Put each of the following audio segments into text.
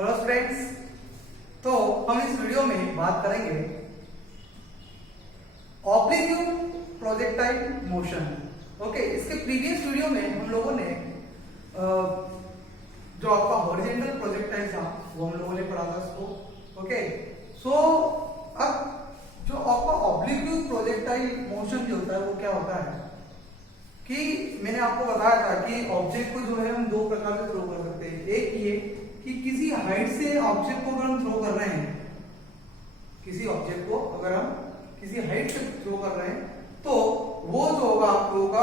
Hello friends, तो हम इस वीडियो में बात करेंगे ऑब्लिक्यूट प्रोजेक्टाइल मोशन। ओके, इसके प्रीवियस वीडियो में हम लोगों ने जो आपका हॉरिजॉन्टल प्रोजेक्टाइल था वो हम लोगों ने पढ़ा था इसको। ओके, सो अब जो आपका ऑब्लिक्यूट प्रोजेक्टाइल मोशन जो होता है वो क्या होता है कि मैंने आपको बताया था कि ऑब्जेक्ट को जो है हम दो प्रकार से थ्रो कर सकते हैं। एक ये कि किसी हाइट से ऑब्जेक्ट को अगर हम थ्रो कर रहे हैं, किसी ऑब्जेक्ट को अगर हम किसी हाइट से थ्रो कर रहे हैं तो वो जो होगा आप लोगों का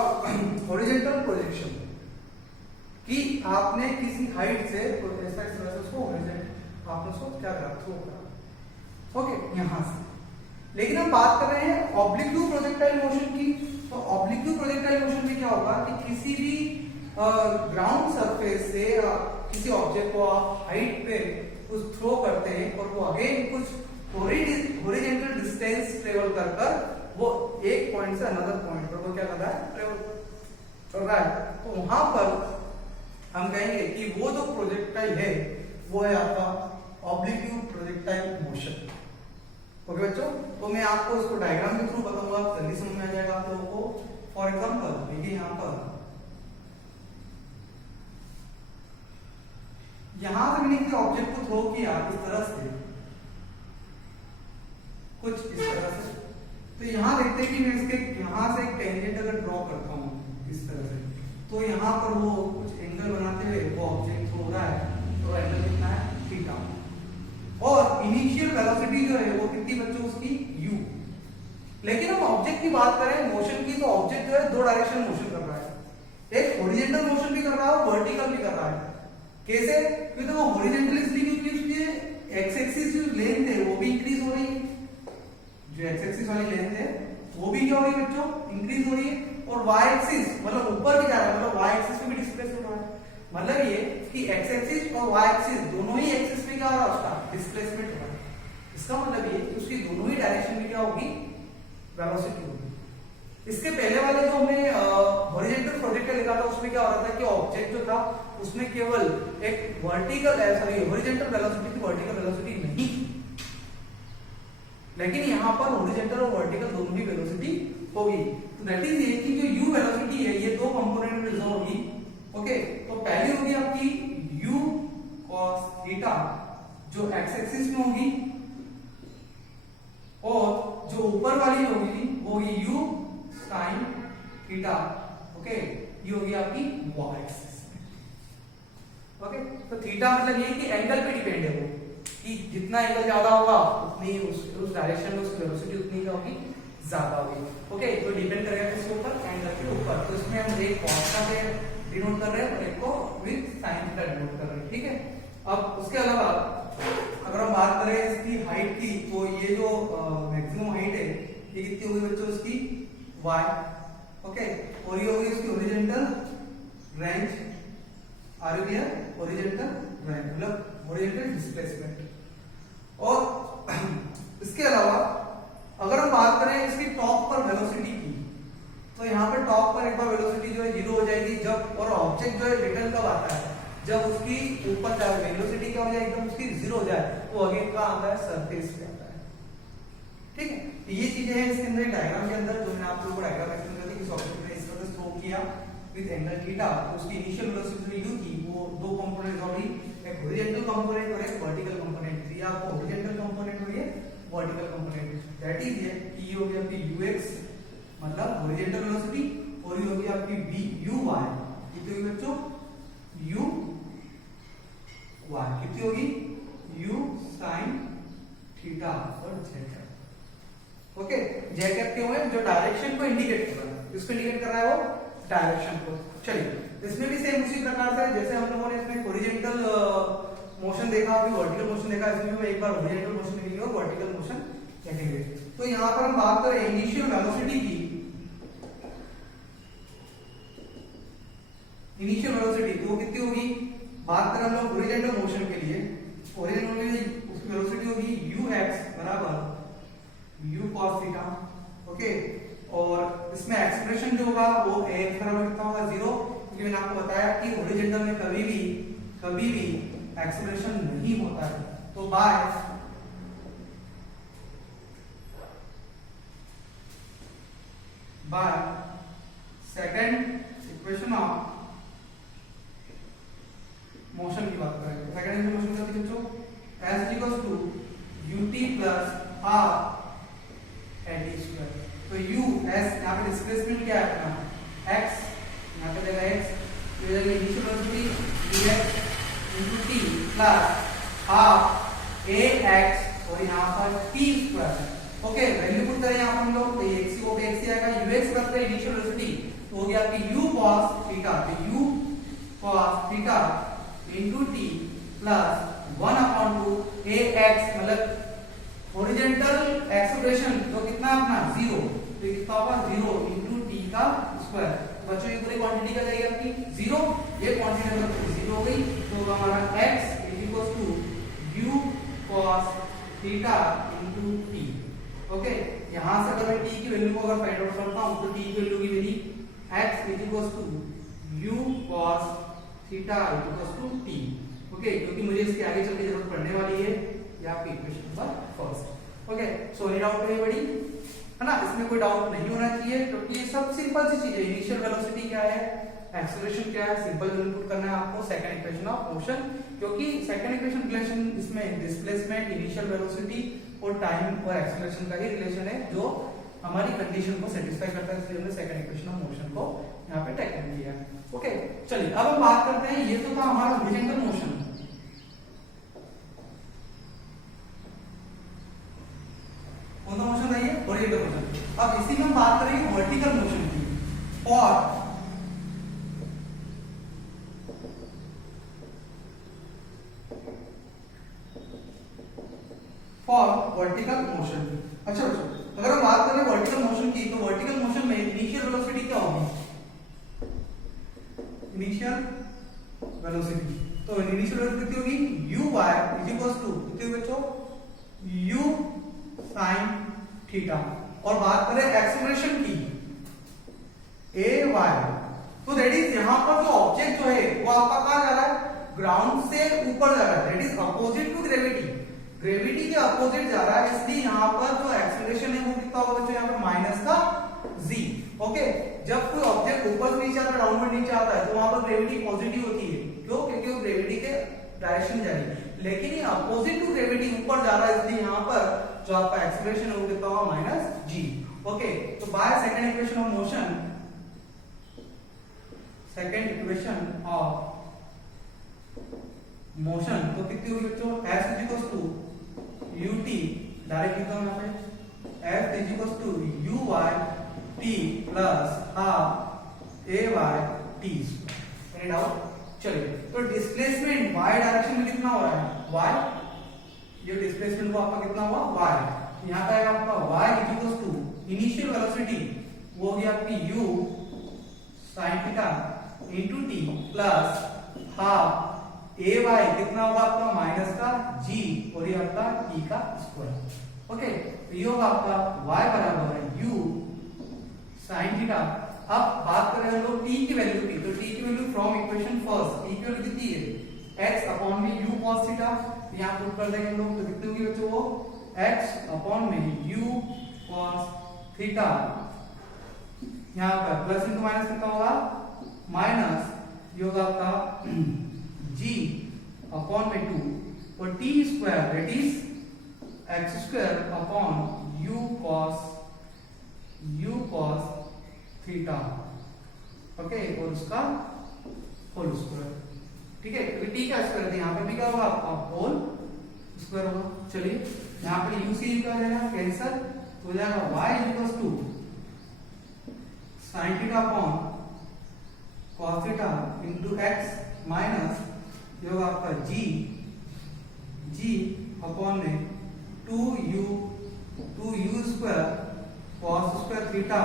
हॉरिजॉन्टल प्रोजेक्शन, कि आपने किसी हाइट से ऐसा इस तरह से उसको आपने उसको क्या करा, थ्रो करा। ओके, यहां से। लेकिन हम बात कर रहे हैं ऑब्लिक्यूट प्रोजेक्टाइल मोशन की। तो ऑब्लिक्यूट प्रोजेक्टाइल मोशन में क्या होगा कि किसी भी ग्राउंड सरफेस से किसी ऑब्जेक्ट को आप हाइट पे कुछ थ्रो करते हैं और वो अगेन कुछ हॉरिजॉन्टल डिस्टेंस ट्रेवल कर कर वो एक पॉइंट से अनदर पॉइंट पर वो क्या कर रहा है, ट्रेवल कर रहा है। तो वहां पर हम कहेंगे कि वो जो प्रोजेक्टाइल है वो है आपका ऑब्लिक्यूट प्रोजेक्टाइल मोशन। ओके बच्चों, तो मैं आपको इसको डायग्राम के थ्रू बताऊंगा, जल्दी समझ में आ जाएगा आप लोगों को। फॉर एग्जांपल देखिए यहां से मैंने किसी ऑब्जेक्ट को थ्रो किया इस तरह से, कुछ इस तरह से। तो यहां देखते हैं कि मैं इसके यहां से एक टेंजेंट अगर ड्रॉ करता हूं इस तरह से, तो यहां पर वो कुछ एंगल बनाते हुए वो ऑब्जेक्ट थ्रो रहा है। तो एंगल कितना है, थीटा। और इनिशियल वेलोसिटी जो है वो कितनी बच्चों, उसकी u। लेकिन हम ऑब्जेक्ट की बात करें मोशन की, तो ऑब्जेक्ट जो है दो डायरेक्शन मोशन कर रहा है, एक हॉरिजॉन्टल मोशन भी कर रहा है और वर्टिकल भी कर रहा है। कैसे? क्योंकि वो हॉरिजॉन्टल इसलिए क्योंकि उसकी एक्स एक्सिस जो लेंथ है वो भी इंक्रीज हो रही है, जो एक्स एक्सिस वाली लेंथ है वो भी क्या हो रही है बच्चों, इंक्रीज हो रही है। और वाई एक्सिस मतलब ऊपर भी जा रहा है, मतलब वाई एक्सिस पे भी डिस्प्लेसमेंट हो रहा है। मतलब ये कि एक्स एक्सिस और वाई एक्सिस दोनों ही एक्सिस पे क्या हो रहा है, उसका डिस्प्लेसमेंट हो रहा है। इसका मतलब ये कि उसकी दोनों ही डायरेक्शन में क्या होगी, वेलोसिटी होगी। इसके पहले वाले जो हमने हॉरिजॉन्टल प्रोजेक्टाइल लिखा था उसमें क्या हो रहा था कि ऑब्जेक्ट जो था उसमें केवल एक वर्टिकल हॉरिजॉन्टल वेलोसिटी थी, वर्टिकल वेलोसिटी नहीं थी। लेकिन यहां पर हॉरिजॉन्टल और वर्टिकल दोनों ही वेलोसिटी होगी। तो दैट इज ये कि जो u वेलोसिटी है ये दो कंपोनेंट में रिजॉल्व होगी। ओके, तो पहली होगी आपकी u cos थीटा जो x एक्सिस में होगी, और जो ऊपर वाली होगी वो होगी u sin थीटा। ओके, ये होगी आपकी y एक्सिस। ओके, तो थीटा मतलब ये कि एंगल पे डिपेंड है वो, कि जितना एंगल ज्यादा होगा उतनी उस डायरेक्शन में उसकी वेलोसिटी उतनी क्या होगी, ज्यादा होगी। ओके, तो डिपेंड करेगा किसके ऊपर, एंगल के ऊपर। तो इसमें हम एक cos का डिनोट कर रहे हैं और एक को विद sin का डिनोट कर रहे हैं। ठीक है, अब उसके अलावा अगर हम बात करें इसकी हाइट की, तो ये जो मैक्सिमम हाइट है ये कितनी होगी बच्चों, उसकी y। ओके, और ये होगी उसकी हॉरिजॉन्टल रेंज, हॉरिजॉन्टल रेंज मतलब हॉरिजॉन्टल डिस्प्लेसमेंट। और इसके अलावा अगर हम बात करें इसकी टॉप पर वेलोसिटी की, तो यहाँ पे टॉप पर एक बार वेलोसिटी जो है 0 हो जाएगी जब, और ऑब्जेक्ट जो है रिटर्न कब आता है, जब उसकी ऊपर जाए वेलोसिटी क्या हो जाए, एकदम उसकी 0 हो जाए, तो अगेन का आता है, सरफेस पे आता है। ठीक है, तो ये चीजें हैं इसके अंदर डायग्राम के अंदर, जो मैंने आप लोगों को डायग्राम एक्सप्लेन कर दी कि ऑब्जेक्ट ने इस तरह से थ्रो किया विद एंगल थीटा, तो उसकी इनिशियल वेलोसिटी u थी, वो दो कंपोनेंट होगी, एक हॉरिजॉन्टल कंपोनेंट और एक वर्टिकल कंपोनेंट। तो ये आपको हॉरिजॉन्टल कंपोनेंट और ये वर्टिकल कंपोनेंट, दैट इज ये कि ये हो गई आपकी ux मतलब हॉरिजॉन्टल वेलोसिटी, और ये हो गई आपकी v uy, कितनी होगी बच्चों, u y कितनी होगी, u sin थीटा और z। ओके, z कैप क्यों है, जो डायरेक्शन को इंडिकेट कर रहा है, किसको इंडिकेट कर रहा है, वो डायरेक्शन को। चलिए, इसमें भी सेम उसी प्रकार से जैसे हम लोगों ने इसमें हॉरिजॉन्टल मोशन देखा, अभी वर्टिकल मोशन देखा, इसमें भी एक बार हॉरिजॉन्टल मोशन देखेंगे और वर्टिकल मोशन देखेंगे। तो यहां पर हम बात करें इनिशियल वेलोसिटी की, इनिशियल वेलोसिटी तो कितनी होगी, बात करें हम लोग हॉरिजॉन्टल मोशन के लिए, हॉरिजॉन्टल उसकी वेलोसिटी होगी ux बराबर u cos थीटा। ओके, और इसमें एक्सप्रेशन जो होगा वो x बराबर कितना होगा, 0, क्योंकि मैंने आपको बताया कि हॉरिजॉन्टल में कभी भी एक्सेलरेशन नहीं होता है। तो by second equation of motion की बात करें, सेकंड इक्वेशन क्या थी बच्चों, s equals to ut plus half at square. तो u s यहाँ पे डिस्प्लेसमेंट क्या है अपना x, यहाँ पे देगा x, तो इधर initial velocity dx into t plus half ax और यहाँ पर t square. Okay, value put करें यहाँ पर हम लोग, तो ये x को x आएगा, ux करते हैं इनिशियल वेलोसिटी, तो हो गया आपकी u cos थीटा, तो u cos theta into t plus 1/2 ax, मतलब हॉरिजॉन्टल एक्सेलरेशन तो कितना अपना 0, तो कितना होगा 0 into t का स्क्वायर। बच्चों ये पूरी क्वांटिटी क्या जाएगी आपकी 0, ये क्वांटिटी मतलब 0 हो गई, तो होगा हमारा x equals to u cos theta into t। Okay, यहां से अगर मैं t की वैल्यू को अगर फाइंड आउट करता हूं तो t की वैल्यू की मेरी x equals to u cos theta equals to t। Okay, क्योंकि मुझे इसके आगे चल के जरूरत पड़ने वाली है, ये आपकी इक्वेशन नंबर फर्स्ट। ओके, सो ये डाउट नहीं बड़ी है ना, इसमें कोई डाउट नहीं होना चाहिए, क्योंकि ये सब सिंपल सी चीज है। इनिशियल वेलोसिटी क्या है, एक्सेलरेशन क्या है, सिंपल इनपुट करना है आपको सेकंड इक्वेशन ऑफ मोशन, क्योंकि सेकंड इक्वेशन रिलेशन इसमें डिस्प्लेसमेंट, इनिशियल वेलोसिटी और टाइम और एक्सेलरेशन का ही रिलेशन है जो हमारी कंडीशन को सेटिस्फाई करता है, इसलिए हमने सेकंड इक्वेशन ऑफ मोशन को यहाँ पे टेकन किया है। ओके, चलिए अब हम बात करते हैं, ये तो था हमारा हॉरिजॉन्टल मोशन, कौन सा मोशन था ये, हॉरिजॉन्टल मोशन। अब इसी में हम बात करेंगे वर्टिकल मोशन की, और फॉर वर्टिकल मोशन। अच्छा बच्चों, अगर हम बात करें वर्टिकल मोशन की, तो वर्टिकल मोशन में इनिशियल वेलोसिटी क्या होगी, इनिशियल वेलोसिटी, तो इनिशियल वेलोसिटी होगी u y is equals to कितनी बच्चों, u sin थीटा। और बात करें एक्सेलरेशन की, a y, तो दैट इज यहां पर जो ऑब्जेक्ट जो है वो आपका कहां जा रहा है, ग्राउंड से ऊपर जा रहा है, that is opposite to gravity, gravity के अपोजिट जा रहा है, इसलिए यहाँ पर जो एक्सेलरेशन है वो कितना होगा बच्चों, यहाँ पर माइनस का g। ओके, जब कोई ऑब्जेक्ट ऊपर से नीचे आता है, डाउनवर्ड नीचे आता है, तो वहां पर ग्रेविटी पॉजिटिव होती है, क्यों, क्योंकि वो ग्रेविटी के डायरेक्शन जा रही है, लेकिन ये अपोजिट टू ग्रेविटी ऊपर जा रहा है, इसलिए यहाँ पर जो आपका एक्सेलरेशन है वो कितना होगा, माइनस g। ओके, तो by second equation of motion, second equation of motion, तो कितनी होगी बच्चों, s is equals to ut, direct लिखता हूं यहां पे, f is equals to uy t plus half ay t square. Any doubt? चलिए, तो डिस्प्लेसमेंट y डायरेक्शन में कितना हो रहा है, y, ये डिस्प्लेसमेंट को आपका कितना हुआ y, यहां पे आएगा आपका y is equals to initial velocity वो होगी आपकी u sin theta into t plus half a y कितना होगा आपका, माइनस का g, और ये आपका t का स्क्वायर। ओके, तो ये होगा आपका y बराबर है u sin थीटा। अब बात करें हम लोग t की वैल्यू की, तो t की value from equation first, t की वैल्यू कितनी है, x अपॉन में u cos थीटा, यहां पुट कर देंगे हम लोग, तो कितनी होगी बच्चों वो x अपॉन में u cos थीटा, यहां पर प्लस इनटू माइनस कितना होगा, माइनस ये होगा आपका g अपॉन में 2 और t square that is x square upon u cos theta. Okay, और उसका होल स्क्वायर, ठीक है, क्योंकि t का स्क्वायर है, यहाँ पे भी क्या होगा आपका होल स्क्वायर होगा। चलिए, यहाँ पे u c का है कैंसर, तो हो जाएगा y is equals to sin theta upon cos theta into x minus ये होगा आपका g अपॉन में 2u square cos square theta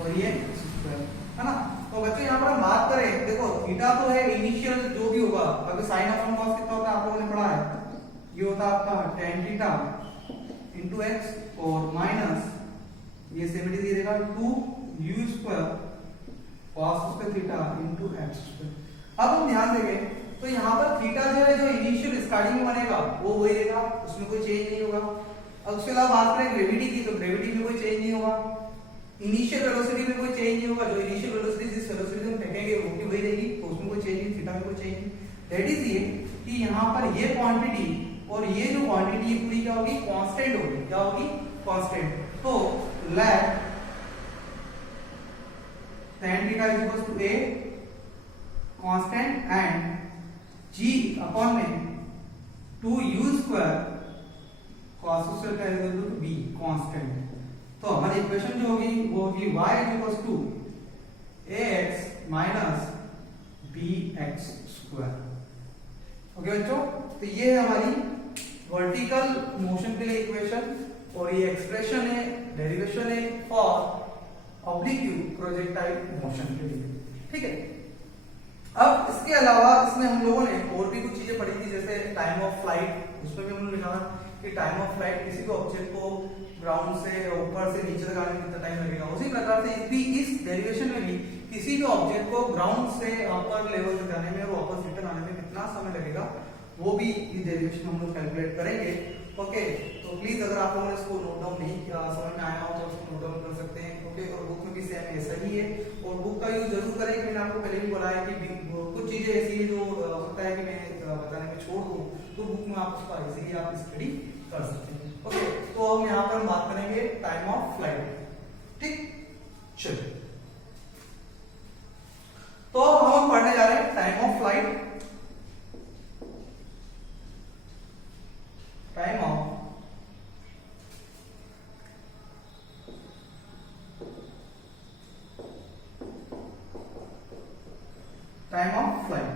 और ये स्क्वायर, है ना। तो बच्चों यहाँ पर हम बात करें, देखो थीटा तो है इनिशियल जो भी होगा, अगर साइन अपॉन कॉस कितना होता है आप लोगों ने पढ़ा है, ये होता है आपका tan थीटा इनटू x और माइनस ये सेम दे देगा 2u square cos square theta into x square. अब हम ध्यान देंगे, तो तो यहाँ पर थीटा जो है, जो इनिशियल स्टार्टिंग में बनेगा वो वही रहेगा, उसमें कोई चेंज नहीं होगा। अब उसके अलावा बात करें ग्रेविटी की, तो ग्रेविटी में कोई चेंज नहीं होगा, इनिशियल वेलोसिटी में कोई चेंज नहीं होगा, जो इनिशियल वेलोसिटी जिस वेलोसिटी से हम फेंकेंगे वो भी वही रहेगी, तो उसमें कोई चेंज नहीं, थीटा में कोई चेंज नहीं। दैट इज ये कि यहाँ पर ये क्वांटिटी और ये जो क्वांटिटी ये पूरी क्या होगी, कांस्टेंट होगी। क्या होगी, कांस्टेंट। तो let tan theta is equal to a constant and g upon में 2u स्क्वायर cos स्क्वायर का इक्वल टू b कांस्टेंट। तो हमारी इक्वेशन जो होगी वो होगी y is equal to ax minus bx square. Okay बच्चों, तो ये है हमारी वर्टिकल मोशन के लिए इक्वेशन, और ये एक्सप्रेशन है, डेरिवेशन है फॉर ऑब्लिक्यू प्रोजेक्टाइल मोशन के लिए। ठीक है, अब इसके अलावा इसमें हम लोगों ने और भी कुछ चीजें पढ़ी थी, जैसे टाइम ऑफ फ्लाइट। उसमें भी हमने लिखा था कि टाइम ऑफ फ्लाइट किसी को ऑब्जेक्ट को ग्राउंड से ऊपर से नीचे तक आने में कितना टाइम लगेगा। उसी प्रकार से इस डेरिवेशन में भी किसी भी ऑब्जेक्ट को ग्राउंड से अपर लेवल तक जाने में और वापस रिटर्न आने में कितना समय लगेगा, वो भी इस डेरिवेशन हम लोग कैलकुलेट करेंगे। ओके, तो प्लीज अगर आप लोगों ने इसको नोट डाउन नहीं किया, समझ में आया हो तो उसको नोट डाउन कर सकते हैं। ओके, और बुक में भी सेम ऐसा ही है, और बुक का यूज जरूर करें। मैंने आपको पहले भी बोला है कि कुछ चीजें ऐसी है जो होता है कि मैं बताने में छोड़ दूं, तो बुक में आप उसका इजीली आप स्टडी कर सकते हैं। ओके, तो हम यहाँ पर बात करेंगे टाइम ऑफ फ्लाइट। ठीक, चलिए, तो हम पढ़ने जा रहे हैं time of flight. Time of flight.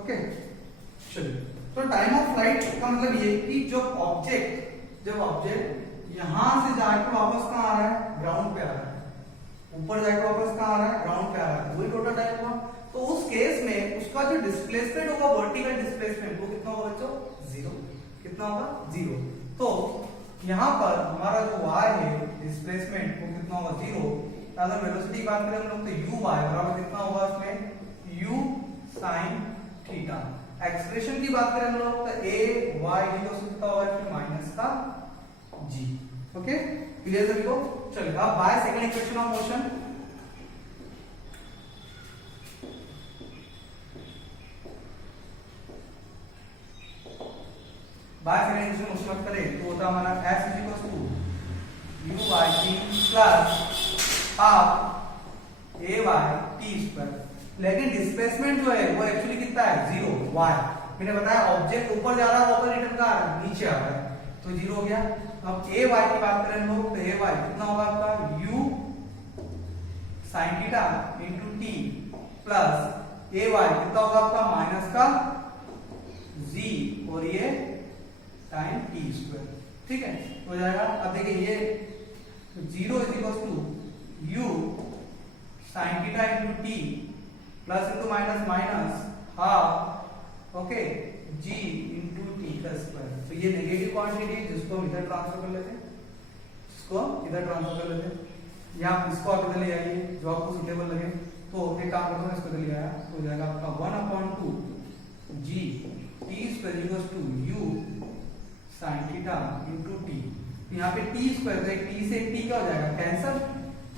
Okay, चलिए, तो टाइम ऑफ फ्लाइट का मतलब ये कि जब ऑब्जेक्ट यहां से जाकर वापस कहां आ रहा है, ग्राउंड पे आ रहा है, ऊपर जाकर वापस कहां आ रहा है, ग्राउंड पे आ रहा है, वही टोटल टाइम हुआ। तो उस केस में उसका जो डिस्प्लेसमेंट होगा, वर्टिकल डिस्प्लेसमेंट, वो कितना होगा बच्चों, 0। कितना होगा, 0। तो यहाँ पर हमारा जो y है डिस्प्लेसमेंट, वो कितना होगा, 0। अगर वेलोसिटी की बात करें हम लोग, तो u y बराबर कितना होगा इसमें, u sin थीटा। एक्सप्रेशन की बात करें हम लोग, तो a y कितना होगा इसमें, माइनस का g। ओके, क्लियर सभी को। चलिए, अब by second equation of motion. By second equation उसमें करें तो होता हमारा s is equal to u by t plus half a y t square. लेकिन डिस्प्लेसमेंट जो है वो एक्चुअली कितना है, 0 y। मैंने बताया ऑब्जेक्ट ऊपर जा रहा है, वापस रिटर्न का नीचे आ रहा है, तो 0 हो गया। अब a y की बात करें हम लोग, तो a y कितना होगा आपका, u sin theta into t plus a y कितना होगा आपका, माइनस का g, और ये टाइम टी स्क्वायर। ठीक है, हो जाएगा। अब देखिए ये 0 is equal to u sine theta into t plus into minus minus half, okay, g into t का स्क्वायर। तो ये नेगेटिव क्वांटिटी है, जिसको हम इधर ट्रांसफर कर लेते हैं, या इसको आप इधर ले आइए, जो आपको सुटेबल लगे। तो एक काम करता हूँ, इसको इधर ले आया, तो हो जाएगा आपका 1/2 g t square equal to u sin theta into t. यहाँ पे टी स्क्वायर, तो एक टी से टी क्या हो जाएगा, कैंसल।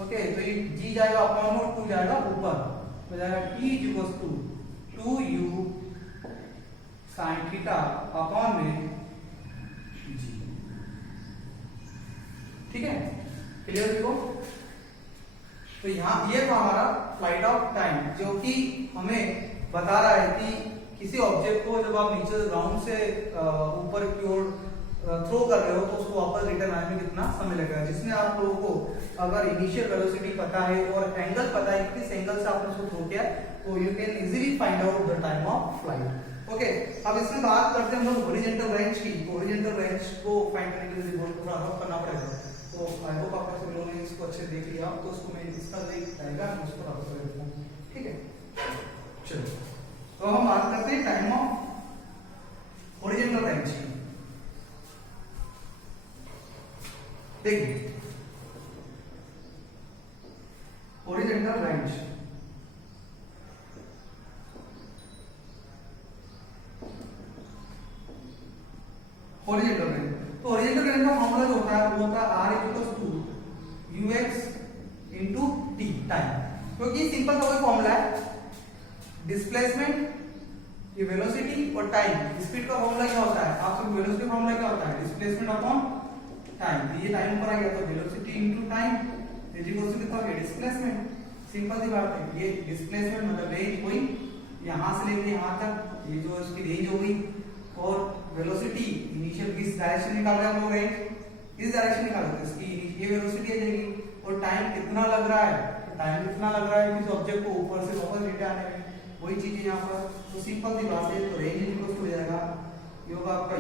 ओके, तो ये जी जाएगा अपॉन में, 2 जाएगा ऊपर, हो जाएगा t equal to 2u sin theta upon में जी। ठीक है, क्लियर देखो। तो यहाँ ये था हमारा फ्लाइट ऑफ टाइम, जो कि हमें बता रहा है कि किसी ऑब्जेक्ट को जब आप नीचे ग्राउंड से ऊपर की ओर थ्रो कर रहे हो, तो उसको वापस रिटर्न आने में कितना समय लगेगा। जिसमें आप लोगों को अगर इनिशियल वेलोसिटी पता है और एंगल पता है, किस एंगल से आपने उसको थ्रो किया, तो you can easily find out the time of flight. Okay, अब इसमें बात करते हैं हम लोग हॉरिजॉन्टल रेंज की। हॉरिजॉन्टल रेंज को फाइंड करने के लिए बहुत थोड़ा रफ करना पड़ेगा। तो आई होप आप सब लोगों ने इसको अच्छे देख लिया, तो उसको मैं इसका एक डायग्राम उसको रफ कर देता हूं। ठीक है, चलो, तो हम बात करते हैं टाइम ऑफ हॉरिजॉन्टल रेंज की। देखिए, हॉरिजॉन्टल रेंज हॉरिजॉन्टल रेंज। तो हॉरिजॉन्टल रेंज का फॉर्मूला जो होता है वो होता है r = ux into t time, क्योंकि सिंपल सा वही फॉर्मूला है, डिस्प्लेसमेंट, ये वेलोसिटी और टाइम। स्पीड का फॉर्मूला क्या होता है, आप सब वेलोसिटी फॉर्मूला क्या होता है, डिस्प्लेसमेंट अपॉन टाइम। तो ये टाइम ऊपर आ गया तो velocity into time is equal to कितना हो गया, डिस्प्लेसमेंट। सिंपल सी बात है, ये डिस्प्लेसमेंट मतलब रेंज कोई यहां से लेके यहां तक, ये जो इसकी रेंज हो गई, और वेलोसिटी इनिशियल किस डायरेक्शन निकाल रहे हैं हम लोग, रेंज इस डायरेक्शन निकाल रहे हैं, इसकी ये वेलोसिटी आ जाएगी। और टाइम कितना लग रहा है, टाइम कितना लग रहा है किसी ऑब्जेक्ट को ऊपर से वापस रिटर्न आने में, वही चीज है यहाँ पर। तो सिंपल सी बात है, तो रेंज इक्वल टू हो जाएगा ये होगा आपका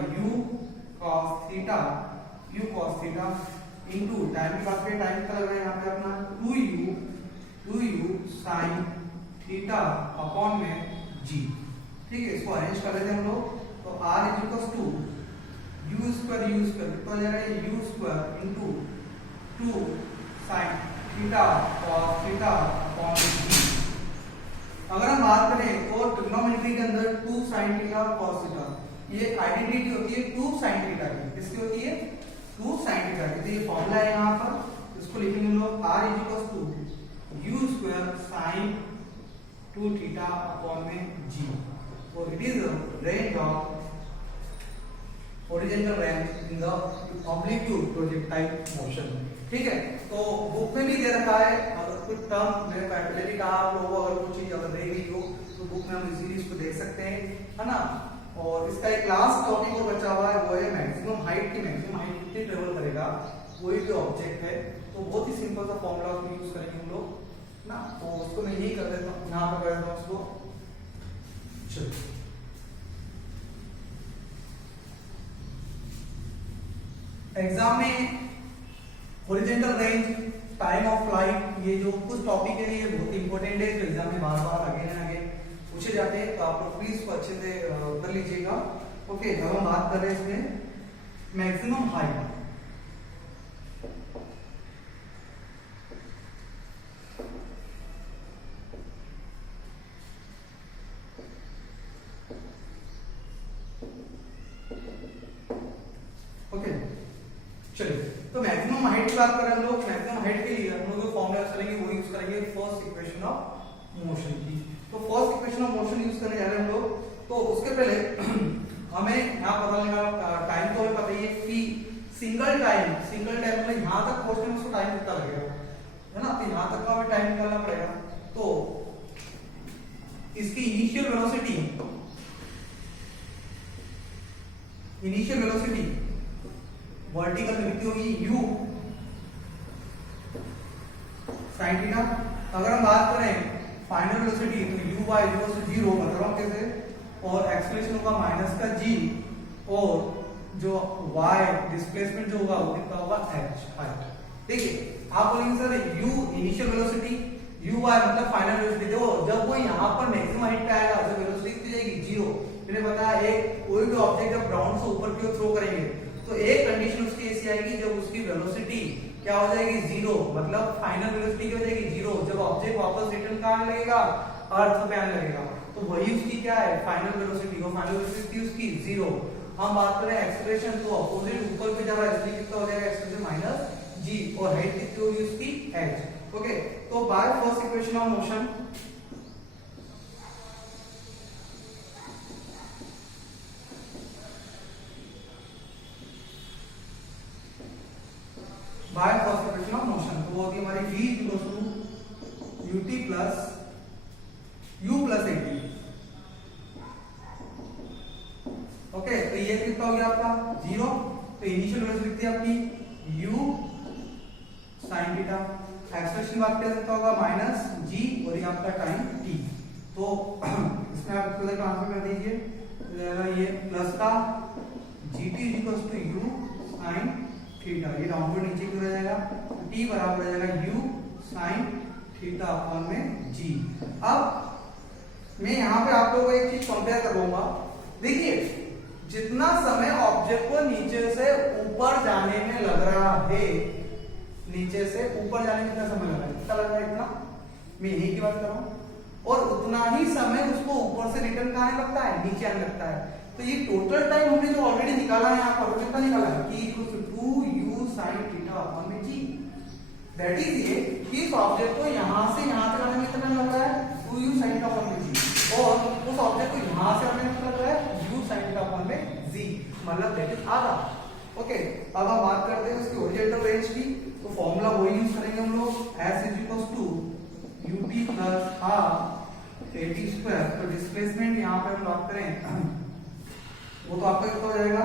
u cos theta into time की बात करें, टाइम कितना लग रहा है यहाँ पे अपना 2u sin थीटा अपॉन में g। ठीक है, इसको अरेंज कर लेते हैं हम लोग। तो r equal to u square कितना हो जाएगा, u square into 2 sin theta cos theta upon g। अगर हम बात करें तो ट्रिग्नोमेट्री के अंदर 2 sin थीटा और cos थीटा, ये आइडेंटिटी होती है 2 sin थीटा की। किसकी होती है, 2 sin थीटा की। तो ये फॉर्मूला है यहाँ पर, इसको लिखेंगे हम लोग r equal to u square sin 2 theta upon में g। और it is range of horizontal range in the oblique projectile motion. ठीक है, तो बुक में भी दे रखा है, अगर कुछ टर्म मैंने पहले भी कहा आप लोगों को, अगर कुछ चीज अगर रह गई हो तो बुक में हम इजीली इसको देख सकते हैं, है ना। और इसका एक लास्ट टॉपिक और बचा हुआ है, वो है मैक्सिमम हाइट की। मैक्सिमम हाइट कितनी ट्रेवल करेगा कोई भी ऑब्जेक्ट है, तो बहुत ही सिंपल सा फॉर्मूला उसमें यूज करेंगे हम लोग ना। तो उसको मैं यही कर देता हूँ, यहाँ पे कर देता हूँ उसको। चलो, एग्जाम में horizontal range, time of flight, ये जो कुछ टॉपिक है ये बहुत इंपॉर्टेंट है, तो एग्जाम में बार बार अगेन एंड अगेन पूछे जाते हैं, तो आप लोग प्लीज इसको अच्छे से कर लीजिएगा। ओके, जब हम बात कर रहे हैं इसमें मैक्सिमम हाइट, ओके चलिए, तो मैक्सिमम हाइट की बात करें हम लोग। मैक्सिमम हाइट के लिए हम लोग जो फॉर्मूला यूज करेंगे वो यूज करेंगे फर्स्ट इक्वेशन ऑफ मोशन की। तो first equation of motion use करने जा रहे हैं हम लोग। तो उसके पहले हमें यहाँ पता लगा, टाइम तो हमें पता ही है कि सिंगल टाइम मतलब यहाँ तक पहुंचने में उसको टाइम कितना लगेगा, है ना। तो यहाँ तक का हमें टाइम निकालना पड़ेगा। तो इसकी इनिशियल वेलोसिटी वर्टिकल में कितनी होगी, u sin थीटा। अगर हम बात करें फाइनल वेलोसिटी तो u y इक्वल टू 0, मतलब कैसे, और एक्सेलरेशन होगा माइनस का g, और जो y डिस्प्लेसमेंट जो होगा वो कितना होगा, h हाइट। देखिए आप बोलेंगे sir u initial velocity, u y मतलब फाइनल वेलोसिटी। देखो जब वो यहाँ पर मैक्सिमम हाइट पे आएगा तो वेलोसिटी कितनी जाएगी, 0। मैंने बताया एक कोई भी ऑब्जेक्ट जब ग्राउंड से ऊपर की ओर थ्रो करेंगे तो एक कंडीशन उसकी ऐसी आएगी जब उसकी वेलोसिटी क्या हो जाएगी, 0, मतलब फाइनल वेलोसिटी क्या हो जाएगी, 0। जब ऑब्जेक्ट वापस रिटर्न कहाँ आने लगेगा, अर्थ पे आने लगेगा, तो वही उसकी क्या है, फाइनल वेलोसिटी। वो फाइनल वेलोसिटी उसकी 0। हम बात करें एक्सेलरेशन, तो अपोजिट ऊपर पे जा रहा है, इसलिए कितना हो जाएगा, एक्सेलरेशन माइनस g, और हाइट कितनी होगी उसकी, h। ओके, तो by first equation of motion, by first equation of motion, तो वो होती है हमारी v equals to ut plus u plus at। ओके, तो ये कितना हो गया आपका 0। तो इनिशियल वेलोसिटी कितनी आपकी u sin थीटा, एक्सेलरेशन बात करें कितना होगा माइनस g, और ये आपका टाइम t। तो इसमें आप इसको ट्रांसफर कर दीजिए, तो जाएगा ये प्लस का gt equals to u sin theta, ये डाउनवर्ड नीचे की ओर जाएगा, तो t बराबर हो जाएगा u sin थीटा अपॉन में g। अब मैं यहाँ पे आप लोगों को एक चीज कंपेयर करूंगा। देखिए जितना समय ऑब्जेक्ट को नीचे से ऊपर जाने में लग रहा है, नीचे से ऊपर जाने में कितना समय लग रहा है, कितना लग रहा है, इतना, मैं यही की बात कर रहा हूँ। और उतना ही समय उसको ऊपर से रिटर्न आने लगता है, नीचे आने लगता है। तो ये टोटल टाइम हमने जो ऑलरेडी निकाला है यहाँ पर, वो कितना निकाला है कि 2u sin थीटा अपॉन में g। दैट इज ये कि इस ऑब्जेक्ट को यहाँ से यहाँ तक आने में कितना लग रहा है 2u sin थीटा अपॉन में g, और उस ऑब्जेक्ट को यहाँ से आने में कितना लग रहा है u sin थीटा अपॉन में g, मतलब दैट इज आधा। ओके, अब हम बात करते हैं उसकी हॉरिजॉन्टल रेंज की। तो फॉर्मूला वही यूज करेंगे हम लोग, s ut plus half at square. तो डिस्प्लेसमेंट यहाँ पे हम बात करें वो तो आपका कितना हो जाएगा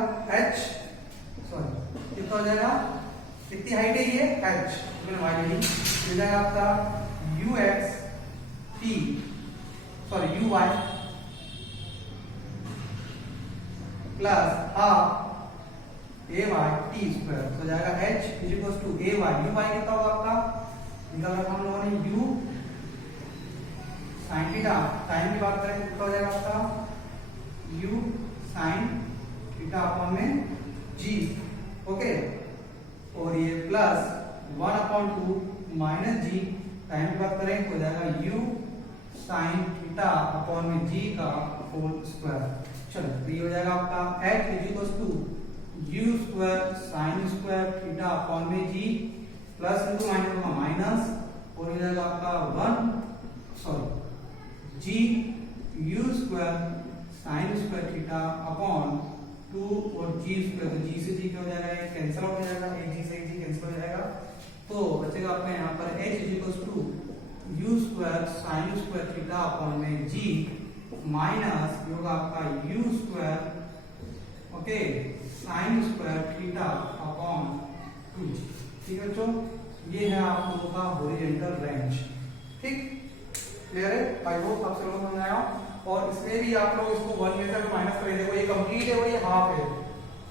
कितना हो जाएगा, कितनी हाइट है ये h, हो जाएगा आपका ux t uy plus half ay t square. तो जाएगा h is equal to ay, uy कितना होगा आपका, निकाल रखा हम लोगों ने u sin थीटा, टाइम की बात करें कितना हो जाएगा आपका u sin थीटा अपॉन में g। ओके, और ये प्लस 1/2 माइनस g, टाइम की बात करें तो हो जाएगा u sin थीटा अपॉन में g का होल स्क्वायर। चलो, तो ये हो जाएगा आपका h is equal to u square sin square theta upon में g प्लस इनटू माइनस होगा माइनस, और हो जाएगा आपका g u square sin square theta upon 2 और g स्क्वायर। तो g से g क्या हो जाएगा, ये कैंसिल आउट हो जाएगा, एक g से एक g कैंसिल हो जाएगा। तो बचेगा आपका यहाँ पर h is equal to u square sin square theta upon में g माइनस ये होगा आपका u square okay sin square theta upon 2g। ठीक है बच्चों, ये है आप लोगों का हॉरिजॉन्टल रेंज। ठीक, क्लियर है? आई होप आप सब लोग समझ आया। और इसमें भी आप लोग इसको 1 में से माइनस करेंगे, देखो ये कंप्लीट है और ये हाफ है।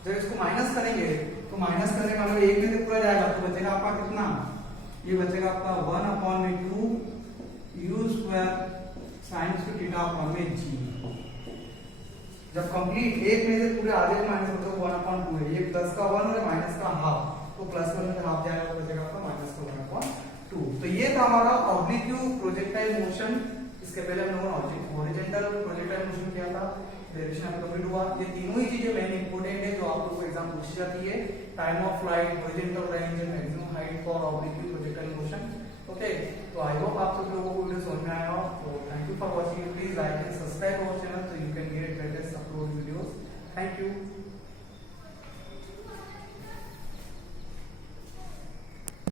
जब इसको माइनस करेंगे तो माइनस करने का मतलब 1 में से पूरा जाएगा, तो बचेगा आपका कितना, ये बचेगा आपका 1/2 u square sin square theta upon में g। जब कंप्लीट 1 में से पूरे आधे माइनस होता है 1/2 है, ये प्लस का 1 और माइनस का हाफ, तो प्लस 1 में से हाफ जाएगा तो बचेगा आपका माइनस का 1/2। तो ये था हमारा ऑब्लिक्यू प्रोजेक्टाइल मोशन। इसके पहले हम लोगों ने हॉरिजॉन्टल प्रोजेक्टाइल मोशन किया था, डेरिवेशन आपका कंप्लीट हुआ। ये तीनों ही चीजें मेन इंपॉर्टेंट है जो आप लोगों को एग्जाम पूछी जाती है, time of flight, horizontal range and maximum height for oblique projectile motion.